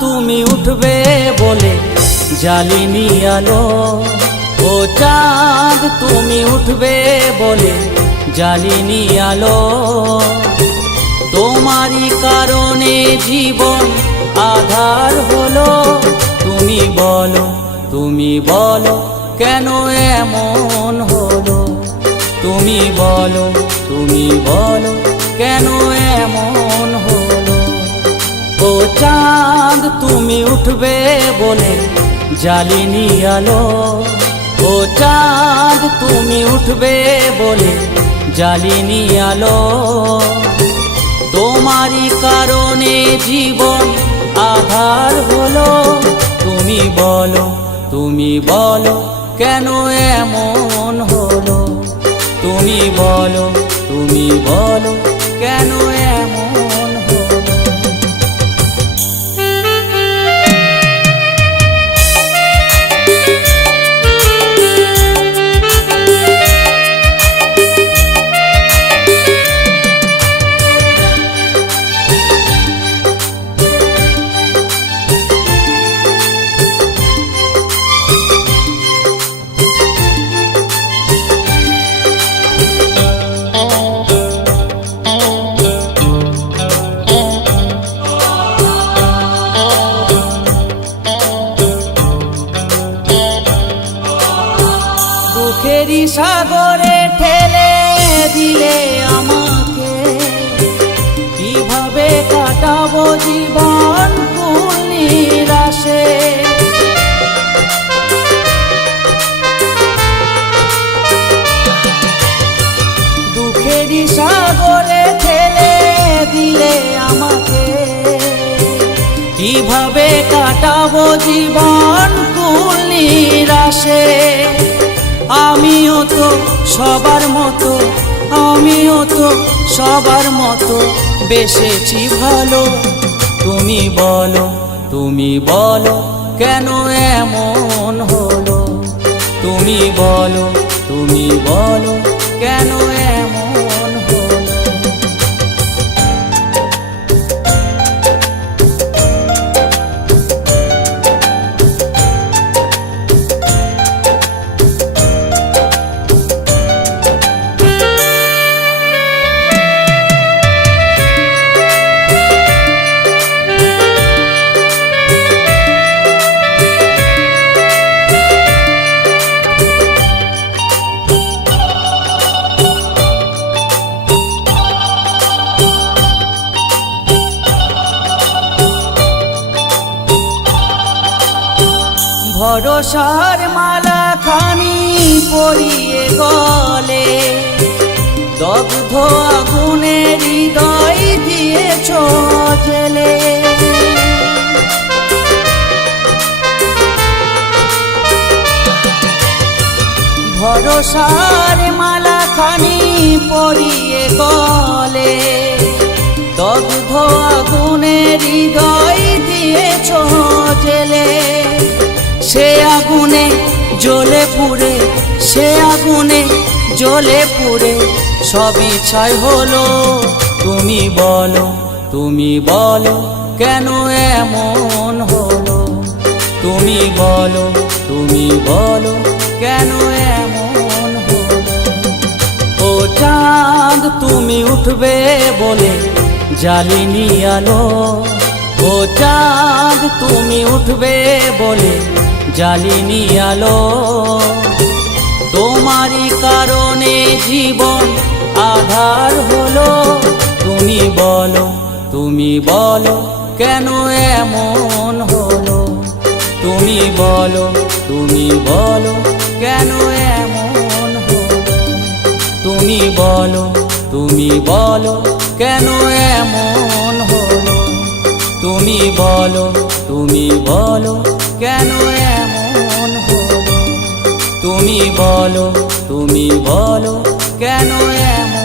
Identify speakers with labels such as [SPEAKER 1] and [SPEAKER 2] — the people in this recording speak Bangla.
[SPEAKER 1] তুমি উঠবে বলে জ্বালিনি আলো ও চাঁদ, তুমি উঠবে বলে জ্বালিনি আলো তোমারই কারণে জীবন আধার হলো। তুমি বলো তুমি বলো, কেন এমন হলো? তুমি বলো তুমি বলো, কেন এমন চাঁদ তুমি উঠবে বলে জ্বালিনি আলো। ও চাঁদ তুমি উঠবে বলে জ্বালিনি আলো। তোমারই কারণে জীবন আধার হলো। তুমি বলো তুমি বলো, কেন এমন হলো? তুমি বলো তুমি বলো, কেন দুঃখেরই সাগরে ঠেলে দিলে আমাকে। কীভাবে কাটাবো জীবন নিরাশে দুঃখেরই সাগরে ঠেলে দিলে আমাকে। কীভাবে কাটাবো জীবন কুল নিরাশে আমিও তো সবার মতো, আমিও তো সবার মতো বেসেছি ভালো। তুমি বলো তুমি বলো কেন এমন হলো? তুমি বলো তুমি বলো কেন ভরসার মালা খানি পরিয়ে গলে। দগ্ধ আগুনে হৃদয় দিয়েছ জেলে। ভরসার মালা খানি পরিয়ে গলে। দগ্ধ আগুনে হৃদয় দিয়েছ জেলে। সে আগুনে জ্বলে পুড়ে, সে আগুনে জ্বলে পুড়ে, সবই ছাই হলো। তুমি বলো তুমি বলো, কেন এমন হলো? তুমি বলো তুমি বলো, কেন এমন হলো? ও চাঁদ, তুমি উঠবে বলে জ্বালিনি আলো। ও চাঁদ, তুমি উঠবে বলে জ্বালিনি আলো তোমারই কারণে জীবন আধার হলো। তুমি বলো তুমি বলো, কেন এমন হলো? তুমি বলো তুমি বলো, কেন এমন হলো? তুমি বলো তুমি বলো, কেন এমন হলো? তুমি বলো তুমি বলো কেন এমন তুমি বলো তুমি বলো কেন এমন